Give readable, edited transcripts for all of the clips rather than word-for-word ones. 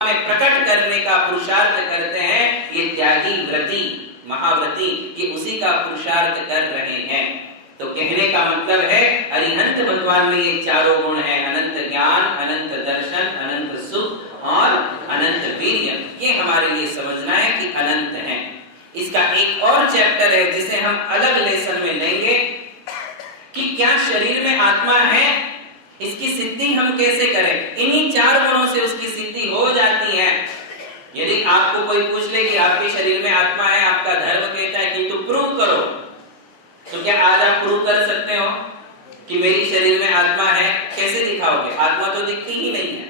में प्रकट करने का पुरुषार्थ करते हैं, ये त्यागी व्रती महाव्रती ये उसी का पुरुषार्थ कर रहे हैं। तो कहने का मतलब है अरिहंत भगवान में ये चारों गुण हैं, अनंत ज्ञान, अनंत दर्शन, अनंत सुख और अनंत वीर्य। ये हमारे लिए समझना है कि अनंत है। इसका एक और चैप्टर है जिसे हम अलग लेसन में लेंगे कि क्या शरीर में आत्मा है, इसकी सिद्धि हम कैसे करें। इन्हीं चार गुणों से उसकी सिद्धि हो जाती है। यदि आपको कोई पूछ ले कि आपके शरीर में आत्मा है, आपका धर्म कहता है किंतु प्रूव करो, तो क्या आज आप प्रूव कर सकते हो कि मेरी शरीर में आत्मा है? कैसे दिखाओगे? आत्मा तो दिखती ही नहीं है।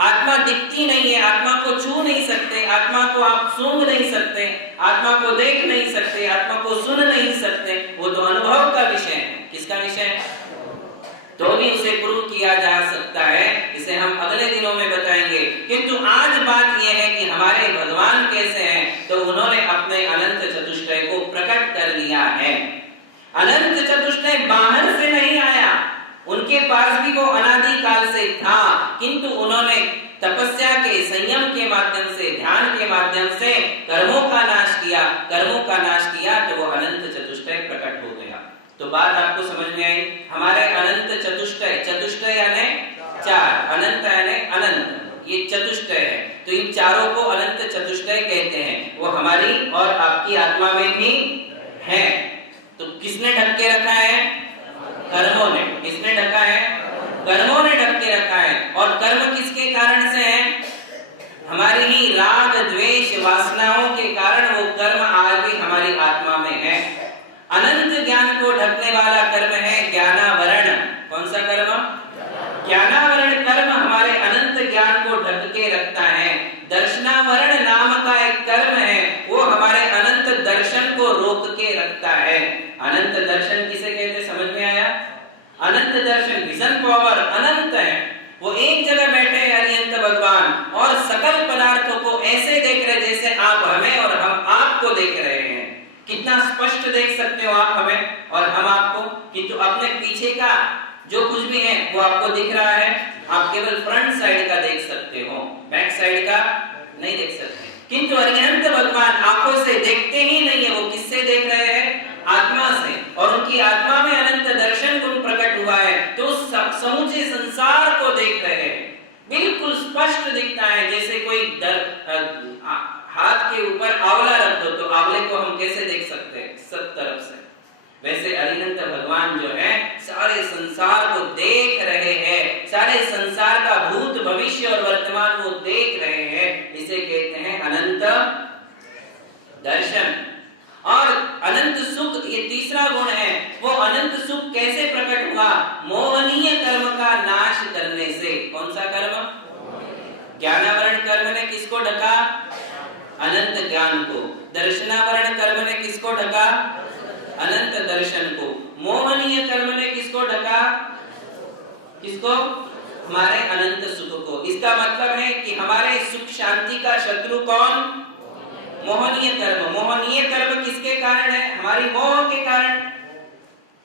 आत्मा दिखती नहीं है, आत्मा को छू नहीं सकते, आत्मा को आप सूंघ नहीं सकते, आत्मा को देख नहीं सकते, आत्मा को सुन नहीं सकते। वो तो अनुभव का विषय है। किसका विषय है? तो भी उसे प्रूव किया जा सकता है, इसे हम अगले दिनों में बताएंगे। किंतु आज बात यह है कि हमारे भगवान कैसे हैं, तो उन्होंने अपने अनंत चतुष्टय को प्रकट कर लिया है। अनंत चतुष्टय बाहर से नहीं आया, उनके पास भी वो अनादि काल से था, किंतु उन्होंने तपस्या के, संयम के माध्यम से, ध्यान के माध्यम से कर्मों का नाश किया। कर्मों का नाश किया तो वो अनंत चतुष्टय प्रकट हो गया। तो बात आपको समझ में आई? हमारे अनंत चतुष्टय, चतुष्टय यानी चार, अनंत यानी अनंत, ये चतुष्टय है। तो इन चारों को अनंत चतुष्टय कहते हैं। वो हमारी और आपकी आत्मा में भी है। तो किसने ढक के रखा है? कर्मों ने। किसने ढका है? कर्मों ने ढक के रखा है। और कर्म किसके कारण से है? हमारी ही राग द्वेष वासनाओं के कारण वो कर्म आज भी हमारी आत्मा में है। अनंत ज्ञान को ढकने वाला कर्म है ज्ञानावरण। कौन सा कर्म? ज्ञानावरण कर्म हमारे अनंत ज्ञान को ढक के रखता है। दर्शनावरण नाम का एक कर्म है, वो हमारे अनंत दर्शन को रोक के रखता है। अनंत दर्शन किसे कहते, समझ में आया? अनंत दर्शन, विजन पावर अनंत है। वो एक जगह बैठे हैं अरिहंत भगवान और सकल पदार्थों को ऐसे देख रहे जैसे आप हमें और हम आपको देख रहे हैं। कितना स्पष्ट देख सकते हो आप हमें और हम आपको, किंतु अपने पीछे का जो कुछ भी है वो आपको दिख रहा है। आप केवल फ्रंट साइड का देख सकते हो, बैक साइड का नहीं देख सकते। किंतु अरिहंत भगवान आंखों से देखते ही नहीं है। वो किससे देख रहे हैं? आत्मा से। और उनकी आत्मा में अनंत दर्शन गुण प्रकट हुआ है, तो समूचे संसार को देख रहे हैं। बिल्कुल स्पष्ट दिखता है। जैसे कोई हाथ के ऊपर आंवला रख दो तो आंवले को हम कैसे देख सकते हैं? सब तरफ से। वैसे अरिहंत भगवान जो है सारे संसार को देख रहे हैं। सारे संसार का भूत, भविष्य और वर्तमान वो देख रहे हैं। इसे कहते हैं अनंत दर्शन। और अनंत सुख, ये तीसरा गुण है। वो अनंत सुख कैसे प्रकट हुआ? मोहनीय कर्म का नाश करने से। कौन सा कर्म? ज्ञानावरण कर्म ने किसको ढका? अनंत ज्ञान को। दर्शनावरण कर्म ने किसको ढका? अनंत दर्शन को। मोहनीय कर्म ने किसको ढका? किसको? हमारे अनंत सुख को। इसका मतलब है कि हमारे सुख शांति का शत्रु कौन? मोहनीय कर्म। मोहनीय कर्म किसके कारण है? हमारी मोह के कारण,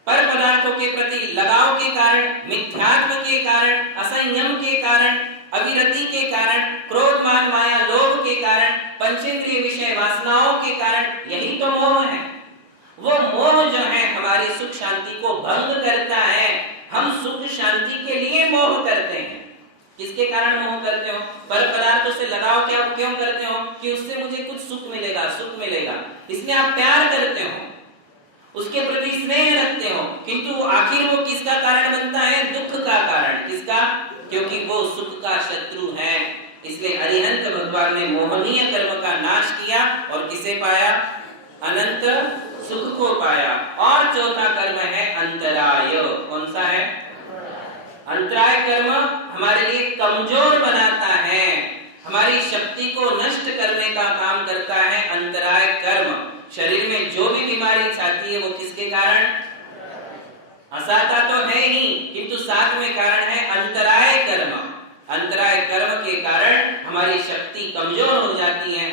पर पदार्थों के प्रति लगाव के कारण, मिथ्यात्व के कारण, असंयम के कारण, अविरति के कारण, क्रोध मान माया लोभ के कारण, पंचेंद्रिय विषय वासनाओं के कारण। यही तो मोह है। वो मोह जो है हमारी सुख शांति को भंग करता है। हम सुख शांति के लिए मोह करते हैं। किसके कारण मोह करते हो? पर पदार्थों से लगाव क्या क्यों करते हो? कि उससे मुझे कुछ सुख मिलेगा, सुख मिलेगा, इसलिए आप प्यार करते हो, उसके प्रति स्नेह रखते हो। किंतु आखिर वो किसका कारण बनता है? दुख का कारण। किसका? क्योंकि वो सुख का शत्रु है। इसलिए अरिहंत भगवान ने मोहनीय कर्म का नाश किया और किसे पाया? अनंत सुख को पाया। और चौथा कर्म है अंतराय। कौन सा है? अंतराय कर्म हमारे लिए कमजोर बनाता है, हमारी शक्ति को नष्ट करने का काम करता है अंतराय कर्म। शरीर में जो भी बीमारी छाती है वो किसके कारण? असाता तो है ही, किंतु साथ में कारण है अंतराय कर्म। अंतराय कर्म के कारण हमारी शक्ति कमजोर हो जाती है,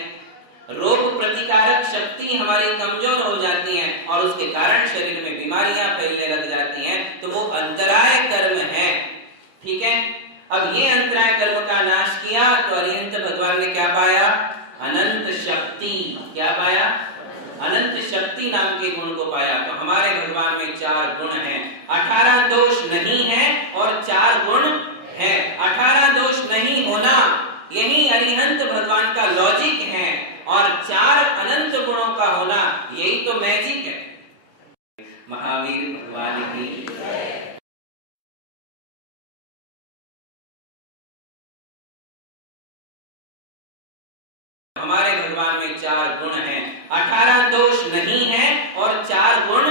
रोग प्रतिकारक शक्ति हमारी कमजोर हो जाती है और उसके कारण शरीर में बीमारियां फैलने लग जाती हैं। तो वो अंतराय कर्म है। ठीक है। अब ये अंतराय कर्म का नाश किया तो अरिहंत भगवान ने क्या पाया? अनंत शक्ति। क्या पाया? अनंत शक्ति नाम के गुण को पाया। तो हमारे भगवान में 4 गुण हैं, 18 दोष नहीं है और 4 गुण है। 18 दोष नहीं होना यही अरिहंत भगवान का लॉजिक है, और 4 अनंत गुणों का होना यही तो मैजिक है। महावीर भगवान की हमारे भगवान में 4 गुण हैं, 18 दोष नहीं है और 4 गुण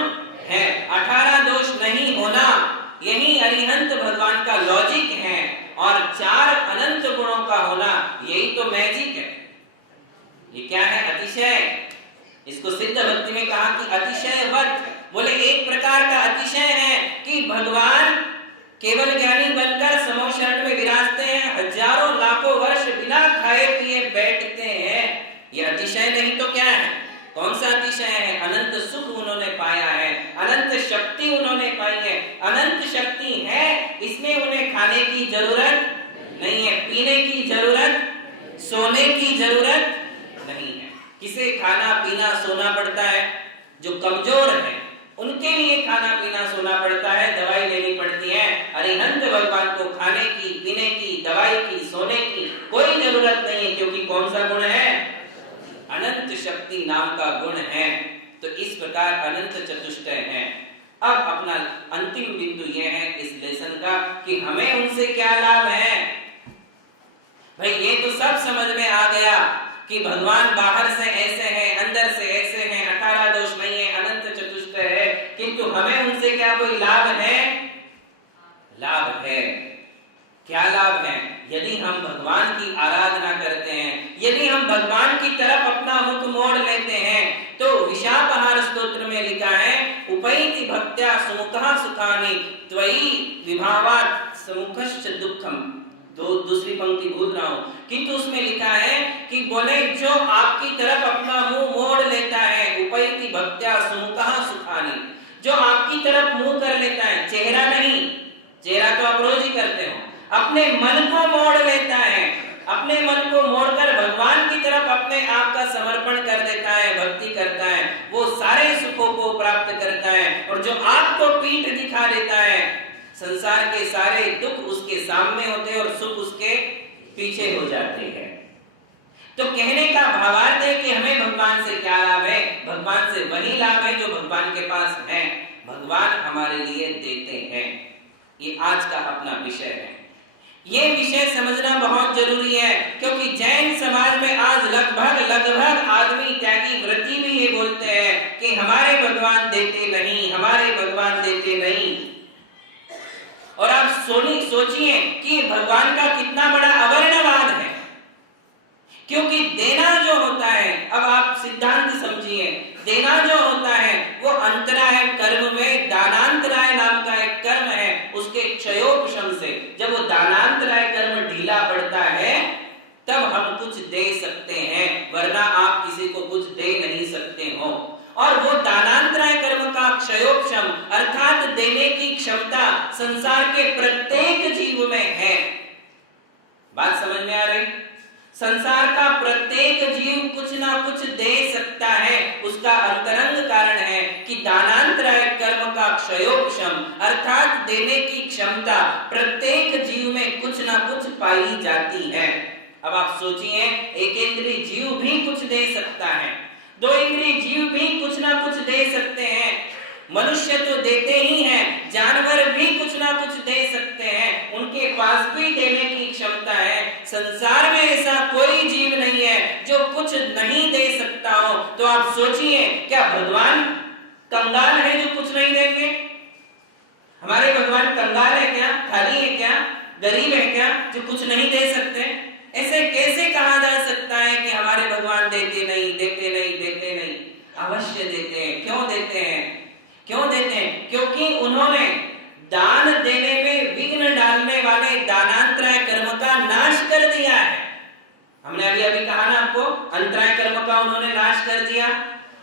है। 18 दोष नहीं होना यही अरिहंत भगवान का लॉजिक है, और 4 अनंत गुणों का होना यही तो मैजिक है। ये क्या है? अतिशय। इसको सिद्ध भक्ति में कहा कि अतिशयवत। बोले एक प्रकार का अतिशय है कि भगवान केवल ज्ञानी बनकर समो शरण में विराजते हैं, हजारों लाखों वर्ष बिना खाए पिए बैठते हैं। ये अतिशय नहीं तो क्या है? कौन सा अतिशय है? अनंत सुख उन्होंने पाया है, अनंत शक्ति उन्होंने पाई है। अनंत शक्ति है, इसमें उन्हें खाने की जरूरत नहीं है, पीने की जरूरत, सोने की जरूरत नहीं है। किसे खाना पीना सोना पड़ता है? जो कमजोर है उनके लिए खाना पीना सोना पड़ता है, दवाई लेनी पड़ती है। अरिहंत भगवान को खाने की, पीने की, दवाई की, सोने की कोई जरूरत नहीं है, क्योंकि कौन सा गुण है? अनंत शक्ति नाम का गुण है। तो इस प्रकार अनंत चतुष्टय है। अब अपना अंतिम बिंदु यह है इस लेसन का कि हमें उनसे क्या लाभ है। भाई ये तो सब समझ में आ गया कि भगवान बाहर से ऐसे हैं, अंदर से ऐसे हैं, 18 दोष नहीं है, अनंत चतुष्टय है, किंतु हमें उनसे क्या कोई लाभ है? लाभ है। क्या लाभ है? यदि हम भगवान की आराधना करते हैं, यदि हम भगवान की तरफ अपना मुख मोड़ लेते हैं, तो विशापहार स्तोत्र में लिखा है, उपैति भक्त्या सुमुखः सुखानि त्वयि विभावात् समुखश्च दुःखम्। दूसरी पंक्ति भूल रहा हूं, किंतु उसमें लिखा है कि बोले जो आपकी तरफ अपना मुंह मोड़ लेता है, उपैति भक्त्या सुमुखः सुखानि, जो आपकी तरफ मुंह कर लेता है, चेहरा नहीं, चेहरा तो आप रोज ही करते हो, अपने मन को मोड़ लेता है, अपने मन को मोड़कर भगवान की तरफ अपने आप का समर्पण कर देता है, भक्ति करता है, वो सारे सुखों को प्राप्त करता है। और जो आपको पीठ दिखा देता है, संसार के सारे दुख उसके सामने होते हैं और सुख उसके पीछे हो जाते हैं। तो कहने का भावार्थ है कि हमें भगवान से क्या लाभ है? भगवान से वही लाभ है जो भगवान के पास है, भगवान हमारे लिए देते हैं। ये आज का अपना विषय है। ये विषय समझना बहुत जरूरी है, क्योंकि जैन समाज में आज लगभग आदमी त्यागी व्रती भी ये बोलते हैं कि हमारे भगवान देते नहीं, हमारे भगवान देते नहीं। और आप सोचिए कि भगवान का कितना बड़ा अवर्णवाद है, क्योंकि देना जो होता है, अब आप सिद्धांत समझिए, देना जो होता है वो अंतराय कर्म में दानांतराय नाम का एक कर्म है, उसके क्षयोपशम से जब वो दानांतराय कर्म ढीला पड़ता है तब हम कुछ दे सकते हैं, वरना आप किसी को कुछ दे नहीं सकते हो। और वो दानांतराय कर्म का क्षयोपशम अर्थात देने की क्षमता संसार के प्रत्येक जीव में है। बात समझ में आ रही? संसार का प्रत्येक जीव कुछ ना कुछ दे सकता है। उसका अंतरंग कारण है कि दानांतराय कर्म का क्षयोपशम अर्थात देने की क्षमता प्रत्येक जीव में कुछ ना कुछ पाई जाती है। अब आप सोचिए, एक इंद्रिय जीव भी कुछ दे सकता है, 2 इंद्रिय जीव भी कुछ ना कुछ दे सकते हैं, मनुष्य तो देते ही हैं, जानवर भी कुछ ना कुछ दे सकते हैं, उनके पास भी देने की क्षमता है। संसार में ऐसा कोई जीव नहीं है जो कुछ नहीं दे सकता हो। तो आप सोचिए, क्या भगवान कंगाल है जो कुछ नहीं देंगे? हमारे भगवान कंगाल है क्या? खाली है क्या? गरीब है क्या जो कुछ नहीं दे सकते? ऐसे कैसे कहा जा सकता है कि हमारे भगवान देते नहीं, देते नहीं, देते नहीं? अवश्य देते हैं। क्यों देते हैं? क्यों देते हैं? क्योंकि उन्होंने दान देने में विघ्न डालने वाले दानांतराय कर्म का नाश कर दिया है। हमने अभी कहा ना आपको, अंतराय कर्म का उन्होंने नाश कर दिया,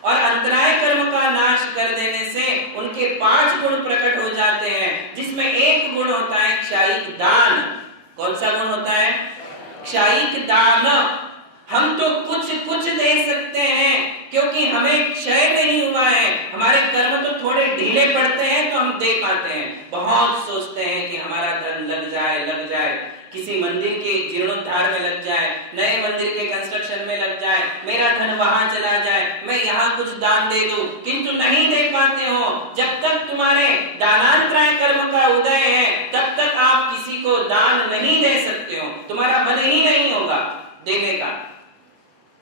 और अंतराय कर्म का नाश कर देने से उनके 5 गुण प्रकट हो जाते हैं, जिसमें एक गुण होता है क्षायिक दान। कौन सा गुण होता है? क्षयिक दान। हम तो कुछ कुछ दे सकते हैं क्योंकि हमें क्षय नहीं हुआ है, हमारे कर्म तो थोड़े ढीले पड़ते हैं तो हम दे पाते हैं। बहुत सोचते हैं कि हमारा धन लग जाए, किसी मंदिर के जीर्णोद्धार में लग जाए, नए मंदिर के कंस्ट्रक्शन में लग जाए, मेरा धन वहां चला जाए, मैं यहाँ कुछ दान दे दूं, किंतु नहीं दे पाते हो। जब तक तुम्हारे दानांतराय कर्म का उदय है तब तक आप किसी को दान नहीं दे सकते हो, तुम्हारा मन ही नहीं होगा देने का।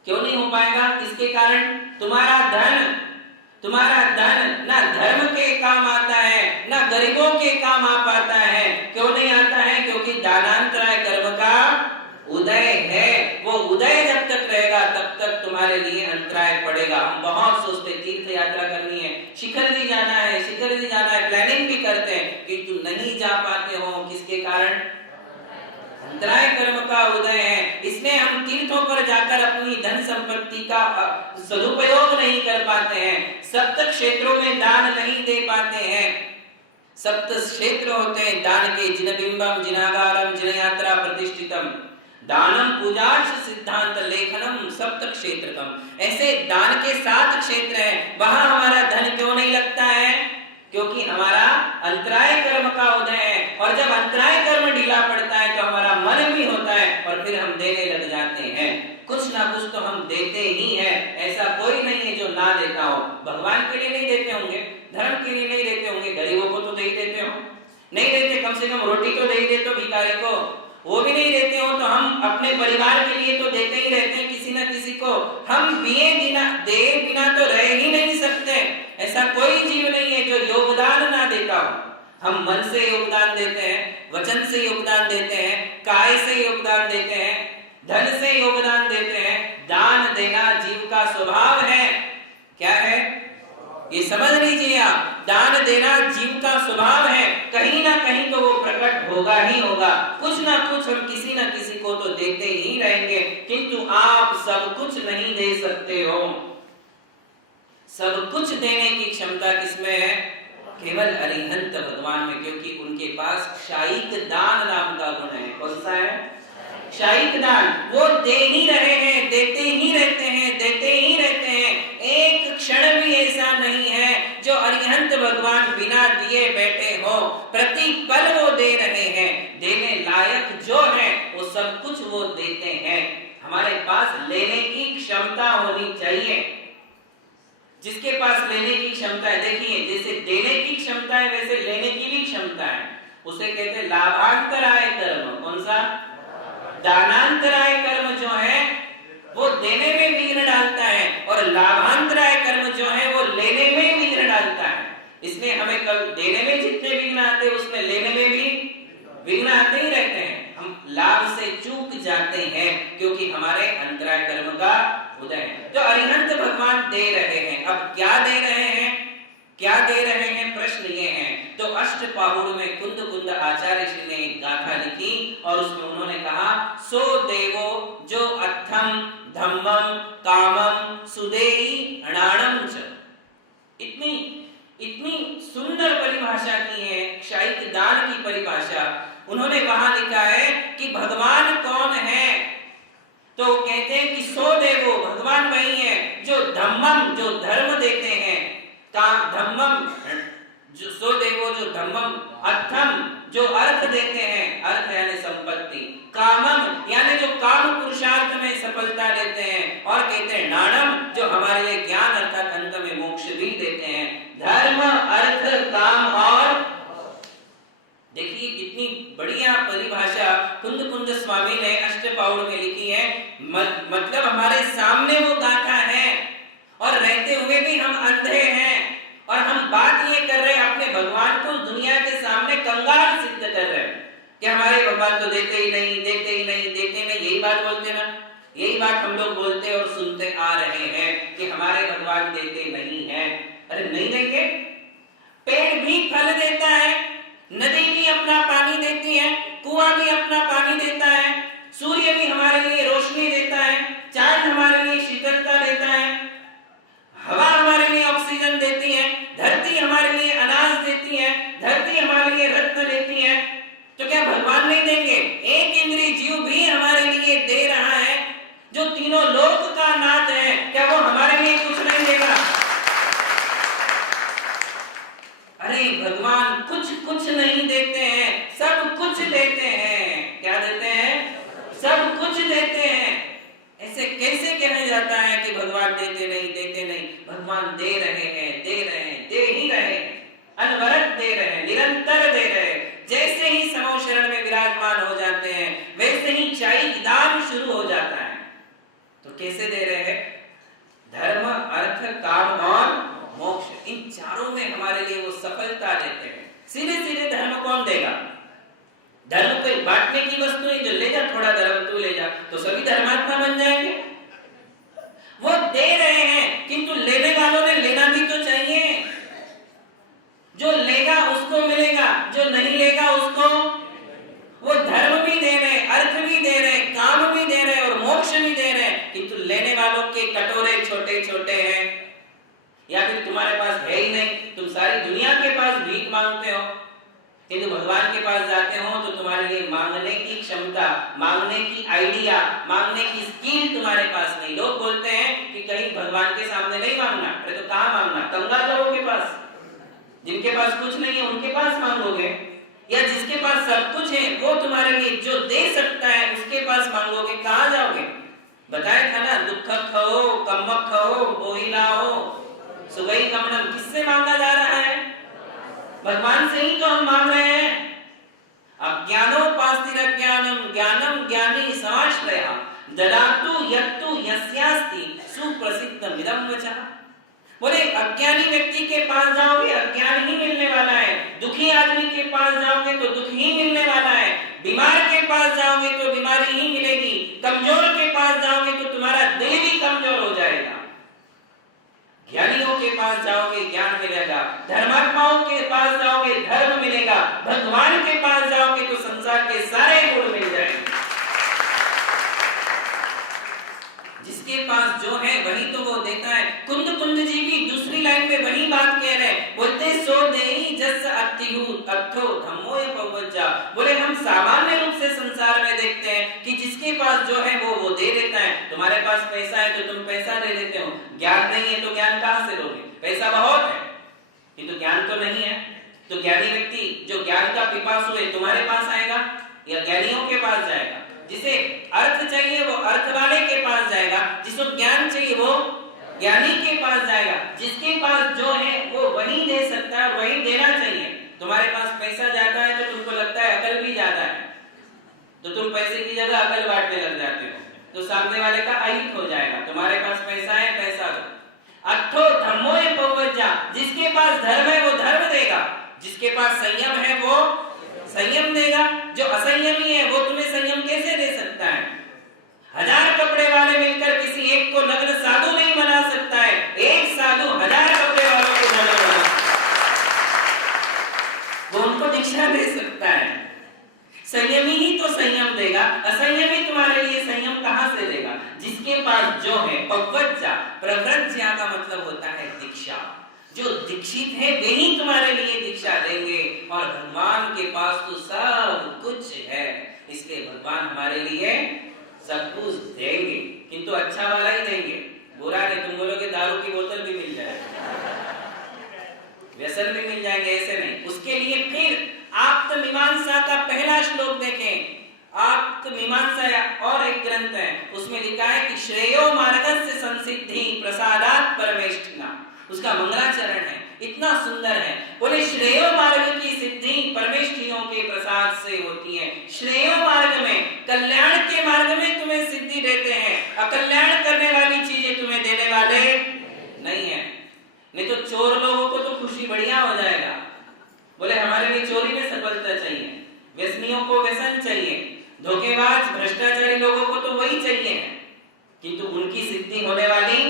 क्यों नहीं हो पाएगा? इसके कारण तुम्हारा धन ना धर्म के काम आता है, ना गरीबों के काम आ पाता है। क्यों नहीं आता है? क्योंकि दानांतराय कर्म का उदय है। वो उदय जब तक रहेगा तब तक तुम्हारे लिए अंतराय पड़ेगा। हम बहुत सोचते तीर्थ यात्रा करनी है, शिखर जी जाना है, प्लानिंग भी करते हैं, किंतु नहीं जा पाते हो। किसके कारण? अंतराय कर्म का उदय है। इसमें हम तीर्थों पर जाकर अपनी धन संपत्ति का सदुपयोग नहीं कर पाते हैं, सप्त क्षेत्रों में दान नहीं दे पाते हैं। सप्त क्षेत्र होते हैं दान के, जिन बिंबम जिनागारम जिन यात्रा प्रतिष्ठितम दानम पूजार्थ सिद्धांत लेखनम सप्त क्षेत्रकम। ऐसे दान के 7 क्षेत्र हैं, वहां हमारा धन क्यों नहीं लगता है? क्योंकि हमारा अंतराय कर्म का उदय है। और जब अंतराय कर्म ढीला पड़ता है तो हमारा मन भी होता है और फिर हम देने लग जाते हैं। कुछ ना कुछ तो हम देते ही हैं, ऐसा कोई नहीं है जो ना देता हो। भगवान के लिए नहीं देते होंगे, धर्म के लिए नहीं देते होंगे, गरीबों को तो दे ही देते हो। नहीं देते, कम से कम रोटी तो दे ही देते हो भिखारी को, वो भी नहीं देते हो तो हम अपने परिवार के लिए तो देते ही रहते हैं किसी न किसी को। हम दे बिना तो रह ही नहीं सकते। ऐसा कोई जीव नहीं है जो योगदान ना देता हो। हम मन से योगदान देते हैं, वचन से योगदान देते हैं, काय से योगदान देते हैं, धन से योगदान देते हैं। दान देना जीव का स्वभाव है। क्या है ये समझ लीजिए आप, दान देना जीव का स्वभाव है। कहीं ना कहीं तो वो प्रकट होगा ही होगा। कुछ ना कुछ हम किसी ना किसी को तो देते ही रहेंगे, किंतु आप सब कुछ नहीं दे सकते हो। सब कुछ देने की क्षमता किसमें है? केवल अरिहंत भगवान में, क्योंकि उनके पास क्षयिक दान नाम का गुण है। कौन सा है? क्षयिक दान। वो दे ही रहे हैं, देते ही रहते हैं, देते ही रहते हैं। एक क्षण भी ऐसा नहीं है जो अरिहंत भगवान बिना दिए बैठे हो। प्रति पल वो दे रहे हैं। देने लायक जो है वो सब कुछ वो देते हैं। हमारे पास लेने की क्षमता होनी चाहिए। जिसके पास लेने की क्षमता है, देखिए जैसे देने की क्षमता है वैसे लेने की भी क्षमता है, उसे कहते हैं लाभांतराय कर्म। कौन सा? दानांतराय कर्म जो है वो देने में विघ्न डालता है, और लाभांतराय कर्म जो है वो लेने में विघ्न डालता है। इसलिए हमें कल देने में जितने विघ्न आते हैं उसमें लेने में भी विघ्न आते ही रहते हैं। हम लाभ से चूक जाते हैं क्योंकि हमारे अंतराय कर्म का उदय है। तो अरिहंत भगवान दे रहे हैं। अब क्या दे रहे हैं? क्या दे रहे हैं? प्रश्न ये है। तो अष्टपाहुर में कुंद कुंद आचार्य श्री ने एक गाथा लिखी और उसमें उन्होंने कहा, सो देवो जो अर्थम धम्मम कामम सुदेही अणाणम च। इतनी सुंदर परिभाषा की है, क्षयिक दान की परिभाषा। उन्होंने वहां लिखा है कि भगवान कौन है, तो कहते हैं कि सो देवो, भगवान वही है जो धम्मम, जो धर्म देते हैं, काम धम्मम जो सो देवो जो धम्मम, अर्थम जो अर्थ देते हैं, अर्थ यानी संपत्ति, कामम यानी जो काम पुरुषार्थ में सफलता देते हैं, और कहते हैं नाणम जो हमारे लिए ज्ञान अर्थात अंत में मोक्ष भी देते हैं। धर्म अर्थ काम और देखिए कितनी बढ़िया परिभाषा कुंद कुंद स्वामी ने अष्टपाउर में लिखी है। मतलब हमारे सामने वो गाथा है और रहते हुए भी हम अंधे हैं, और हम बात ये कर रहे हैं अपने भगवान को दुनिया के सामने कंगाल सिद्ध कर रहे हैं कि हमारे भगवान तो देते ही नहीं, देते ही नहीं, देते नहीं। यही बात बोलते ना, यही बात हम लोग बोलते और सुनते आ रहे हैं कि हमारे भगवान देते नहीं हैं। अरे नहीं देंगे? पेड़ भी फल देता है, नदी भी अपना पानी देती है, कुआं भी अपना पानी देता है, सूर्य भी हमारे लिए रोशनी देता है, चांद हमारे लिए शीतलता देता है, हवा हमारे लिए ऑक्सीजन देती है, धरती हमारे लिए अनाज देती है, धरती हमारे लिए रत्न देती है। तो क्या भगवान नहीं देंगे? एक जो तीनों लोक का नाथ है, क्या वो हमारे लिए कुछ नहीं देगा? अरे भगवान कुछ कुछ नहीं देते हैं, सब कुछ देते हैं। क्या देते हैं? सब कुछ देते हैं। ऐसे कैसे कहने जाता है कि भगवान देते नहीं, देते नहीं? भगवान दे रहे हैं, दे रहे हैं, दे ही रहे हैं, अनवरत दे रहे हैं, निरंतर दे रहे हैं। जैसे ही समो शरण में विराजमान हो जाते हैं, वैसे ही चाई दान शुरू हो जाता है। तो कैसे दे रहे हैं? धर्म, अर्थ, काम और मोक्ष, इन चारों में हमारे लिए वो सफलता देते हैं। सीधे सीधे धर्म कौन देगा? धर्म कोई बांटने की वस्तु नहीं, जो ले जा थोड़ा धर्म तू ले जा, तो सभी धर्मात्मा बन जाएंगे। वो दे रहे हैं, किंतु लेने वालों ने लेना भी तो चाहिए। जो लेगा उसको मिलेगा, जो नहीं लेगा उसको। वो धर्म भी दे रहे, अर्थ भी दे रहे, काम भी दे रहे और मोक्ष भी दे रहे, किंतु लेने वालों के कटोरे छोटे छोटे हैं, या फिर तुम्हारे पास है ही नहीं, तुम सारी दुनिया के पास भीख मांगते हो, किंतु भगवान के पास जाते हो तो तुम्हारे लिए मांगने की क्षमता, मांगने की आइडिया, मांगने की स्किल तुम्हारे पास नहीं। लोग बोलते हैं कि कहीं भगवान के सामने नहीं मांगना। अरे तो कहां मांगना? कंगाल लोगों के पास, जिनके पास कुछ नहीं है उनके पास मांगोगे, या जिसके पास सब कुछ है वो तुम्हारे लिए जो दे सकता है उसके पास मांगोगे? कहां जाओगे? बताया था ना, दुख खो, कम्मक खो, बोहिला हो, सुगई कमनम। किससे मांगा जा रहा है? भगवान से ही तो हम मांग रहे हैं। अज्ञानोपास्तिरज्ञानम ज्ञानम ज्ञानी समाश्रया ददातु यत्तु यस्यास्ति सुप्रसिद्धम इदं वचः। बोले अज्ञानी व्यक्ति के पास जाओगे अज्ञान ही मिलने वाला है, दुखी आदमी के पास जाओगे तो दुख ही मिलने वाला है, बीमार के पास जाओगे तो बीमारी ही मिलेगी, कमजोर के पास जाओगे तो तुम्हारा दिल भी कमजोर हो जाएगा। ज्ञानियों के पास जाओगे ज्ञान मिलेगा, धर्मात्माओं के पास जाओगे धर्म मिलेगा, भगवान के पास जाओगे तो संसार के सारे गुण मिल जाएंगे। जिसके पास जो है वही तो वो देता है। कुंद कुंद जी भी दूसरी लाइन में वही बात कह रहे हैं, बोलते सो देहि जस अत्तिहु अत्थो धम्मो पवज्जा। बोले हम सामान्य रूप से संसार में देखते हैं कि जिसके पास जो है वो दे देता है। तुम्हारे पास पैसा है तो तुम पैसा दे देते हो, ज्ञान नहीं है तो ज्ञान कहां से लोगे? पैसा बहुत है किंतु ज्ञान तो नहीं है, तो ज्ञानी व्यक्ति जो ज्ञान का पिपासु है तुम्हारे पास आएगा या ज्ञानियों के पास जाएगा? जिसे अर्थ चाहिए वो अर्थ वाले के पास जाएगा, जिसको ज्ञान चाहिए वो ज्ञानी के पास जाएगा। जिसके पास जो है वो वही दे सकता है, वही देना चाहिए। तुम्हारे पास पैसा ज्यादा है तो तुमको लगता है अकल भी ज्यादा है, तो तुम पैसे की जगह अकल बांटने लग जाते हो, तो सामने वाले का अहित हो जाएगा। तुम्हारे पास पैसा है, पैसा दो। अट्ठो धम्मो पवज्जा, जिसके पास धर्म है वो धर्म देगा, जिसके पास संयम है वो संयम देगा। जो असंयमी है वो तुम्हें संयम कैसे दे सकता है? 1000 कपड़े वाले मिलकर किसी एक को नग्न साधु नहीं बना सकता है, एक साधु 1000 कपड़े वालों को नग्न बना वो उनको दीक्षा दे सकता है। संयमी ही तो संयम देगा, असंयमी तुम्हारे लिए संयम कहां से देगा? जिसके पास जो है पवज्जा, प्रव्रज्या का मतलब होता है दीक्षा। जो दीक्षित है वे ही तुम्हारे लिए दीक्षा देंगे, और भगवान के पास तो सब कुछ है, इसलिए भगवान हमारे लिए सब कुछ देंगे, किंतु अच्छा वाला ही देंगे, बुरा नहीं। तुम बोलोगे दारू की बोतल भी मिल जाएगी, व्यसन भी मिल जाएंगे, ऐसे नहीं। उसके लिए फिर आप्तमीमांसा का पहला श्लोक देखें। आप्तमीमांसा और एक ग्रंथ है, उसमें लिखा है कि श्रेयो मार्गस्य संसिद्धि प्रसादात् परमेष्ठिना, उसका मंगलाचरण है, इतना सुंदर है। बोले श्रेयो मार्ग की सिद्धि परमेष्ठियों के प्रसाद से होती है। श्रेयो मार्ग में, कल्याण के मार्ग में तुम्हें सिद्धि देते हैं, अकल्याण करने वाली चीजें तुम्हें देने वाले नहीं है। नहीं तो चोर लोगों को तो खुशी बढ़िया हो जाएगा, बोले हमारे लिए चोरी में सफलता चाहिए, व्यसनियों को व्यसन चाहिए, धोखेबाज भ्रष्टाचारी लोगों को तो वही चाहिए, किंतु उनकी सिद्धि होने वाली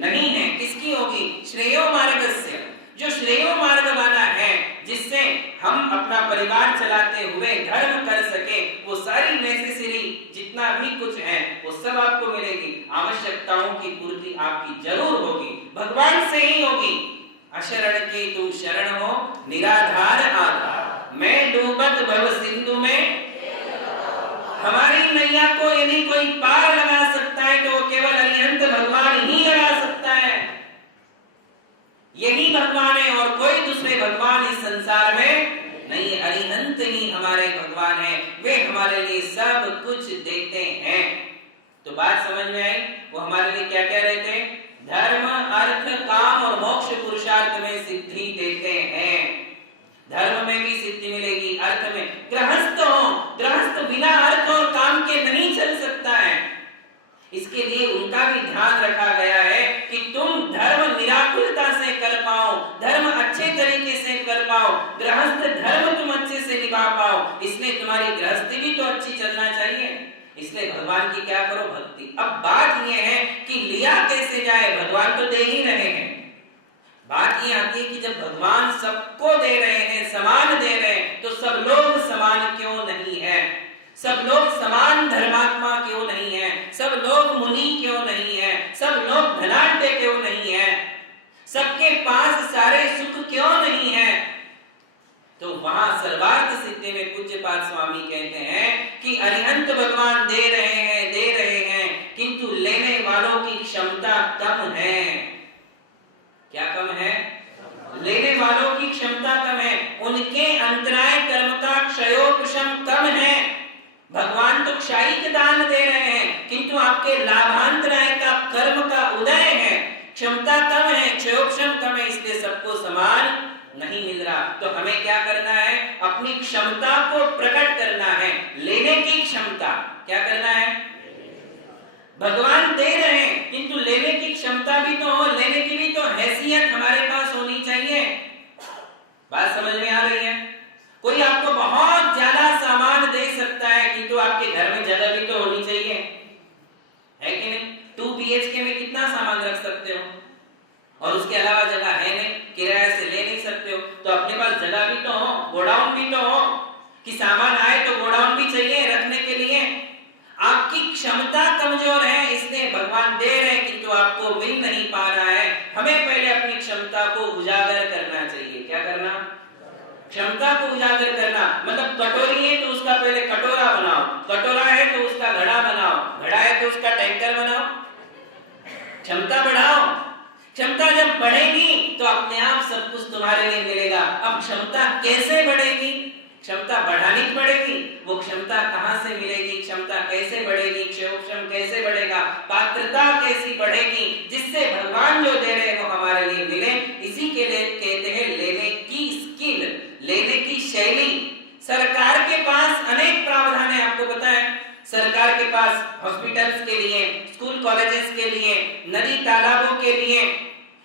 नहीं है। किसकी होगी? श्रेयो मार्गस्य, जो श्रेयो मार्ग वाला है, जिससे हम अपना परिवार चलाते हुए धर्म कर सके, वो सारी नेसेसरी जितना भी कुछ है वो सब आपको मिलेगी। आवश्यकताओं की पूर्ति आपकी जरूर होगी, भगवान से ही होगी। अशरण की तू शरण हो, निराधार आधार, मैं डूबत भव सिंधु में, हमारी नैया को यदि कोई पार लगा सकता है तो बात समझ में आई? वो हमारे लिए क्या क्या रहते हैं? धर्म, अर्थ, काम और मोक्ष पुरुषार्थ में सिद्धि देते हैं। धर्म में भी सिद्धि मिलेगी, अर्थ में। गृहस्थ हो, गृहस्थ बिना अर्थ और काम के नहीं चल सकता है। इसके लिए उनका भी ध्यान रखा गया है कि तुम धर्म निराकुलता से कर पाओ, धर्म अच्छे तरीके से कर पाओ, गृहस्थ धर्म तुम अच्छे से निभा पाओ, इसलिए तुम्हारी गृहस्थी भी तो अच्छी चलना चाहिए। इसलिए भगवान की क्या करो? भक्ति। अब बात यह है कि लिया कैसे जाए? भगवान तो दे ही रहे हैं। बात ये आती है कि जब भगवान सबको दे रहे हैं, समान दे रहे हैं, तो सब लोग समान क्यों नहीं है? सब लोग समान धर्मात्मा क्यों नहीं है? सब लोग मुनि क्यों नहीं है? सब लोग धनाढ्य क्यों नहीं है? सबके पास सारे सुख क्यों नहीं है? तो वहां सर्वार्थ सिद्धि में पूज्यपाद स्वामी कहते हैं कि अरिहंत भगवान दे रहे हैं, किंतु लेने वालों की क्षमता कम है। क्या कम है? लेने वालों की क्षमता कम है। उनके अंतराय कर्म का क्षयोपशम कम है। भगवान तो क्षयिक दान दे रहे हैं, किंतु आपके लाभांतराय का कर्म का उदय है, क्षमता कम है, क्षयोपशम कम है, इसलिए सबको समान नहीं मिल रहा। तो हमें क्या करना है? अपनी क्षमता को प्रकट करना है, लेने की क्षमता। क्या करना है? भगवान दे रहे हैं, किंतु लेने की क्षमता भी तो हो, लेने की भी तो हैसियत हमारे पास होनी चाहिए। बात समझ में आ रही है? कोई आपको बहुत ज्यादा सामान दे सकता है, किंतु आपके घर में जगह भी तो होनी चाहिए, है कि नहीं? 2 BHK में कितना सामान रख सकते हो? और उसके अलावा जगह है नहीं, किराए से ले नहीं सकते हो, तो अपने पास जगह भी तो हो, गोडाउन भी तो हो, कि सामान आए तो गोडाउन भी चाहिए रखने के लिए। आपकी क्षमता कमजोर है, इसलिए भगवान दे रहे हैं, किंतु आपको मिल नहीं पा रहा है। हमें पहले अपनी क्षमता को उजागर करना चाहिए। क्या करना? क्षमता को उजागर करना। मतलब कटोरी है तो उसका पहले कटोरा बनाओ, कटोरा है तो उसका घड़ा बनाओ, घड़ा है तो उसका टैंकर बनाओ। क्षमता बढ़ाओ। क्षमता जब बढ़ेगी तो अपने आप सब कुछ तुम्हारे लिए मिलेगा। अब क्षमता कैसे बढ़ेगी? क्षमता बढ़ानी पड़ेगी। वो क्षमता कहां से मिलेगी? क्षमता कैसे बढ़ेगी? क्षयोपशम कैसे बढ़ेगा? पात्रता कैसी बढ़ेगी, जिससे भगवान जो दे रहे हैं वो हमारे लिए मिले। इसी के लिए कहते हैं लेने की स्किल, लेने की शैली। सरकार के पास अनेक प्रावधान है, आपको पता है। सरकार के पास हॉस्पिटल्स के लिए, स्कूल कॉलेजेस के लिए, नदी तालाबों के लिए,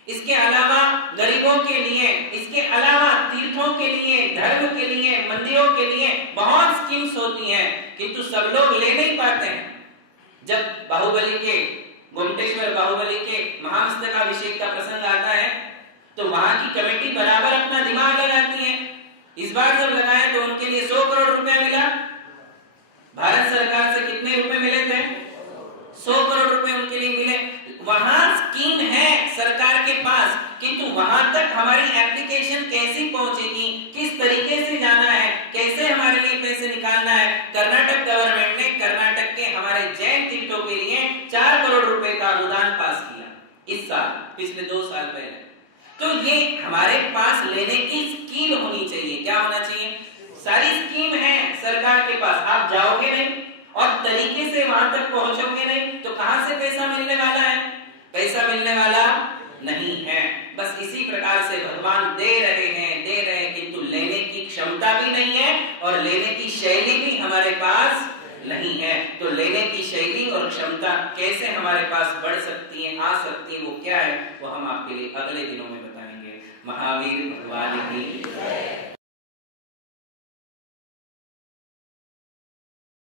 इसके अलावा गरीबों के लिए, इसके अलावा तीर्थों के लिए, धर्म के लिए, मंदिरों के लिए बहुत स्कीम्स होती हैं, किंतु सब लोग ले नहीं पाते हैं। जब बाहुबली के, गोमटेश्वर बाहुबली के महामस्तकाभिषेक का प्रसंग आता है तो वहां की कमेटी बराबर अपना दिमाग लगाती है। इस बार जब लगाया तो उनके लिए 100 करोड़ रुपया मिला। भारत सरकार से कितने रुपए मिले थे? 100 करोड़ रुपए उनके लिए मिले। वहां स्कीम है सरकार के पास, किंतु वहां तक हमारी एप्लीकेशन कैसी पहुंचेगी, किस तरीके से जाना है, कैसे हमारे लिए पैसे निकालना है। कर्नाटक गवर्नमेंट ने कर्नाटक के हमारे जैन तीर्थों के लिए 4 करोड़ रुपए का अनुदान पास किया इस साल, पिछले 2 साल पहले। तो ये हमारे पास लेने की स्किल होनी चाहिए। क्या होना चाहिए? सारी स्कीम है सरकार के पास, आप जाओगे नहीं और तरीके से वहां तक पहुंचोगे नहीं तो कहां से पैसा मिलने वाला है? पैसा मिलने वाला नहीं है। बस इसी प्रकार से भगवान दे रहे हैं, किंतु लेने की क्षमता भी नहीं है और लेने की शैली भी हमारे पास नहीं है। तो लेने की शैली और क्षमता कैसे हमारे पास बढ़ सकती है, आ सकती है, वो क्या है, वो हम आपके लिए अगले दिनों में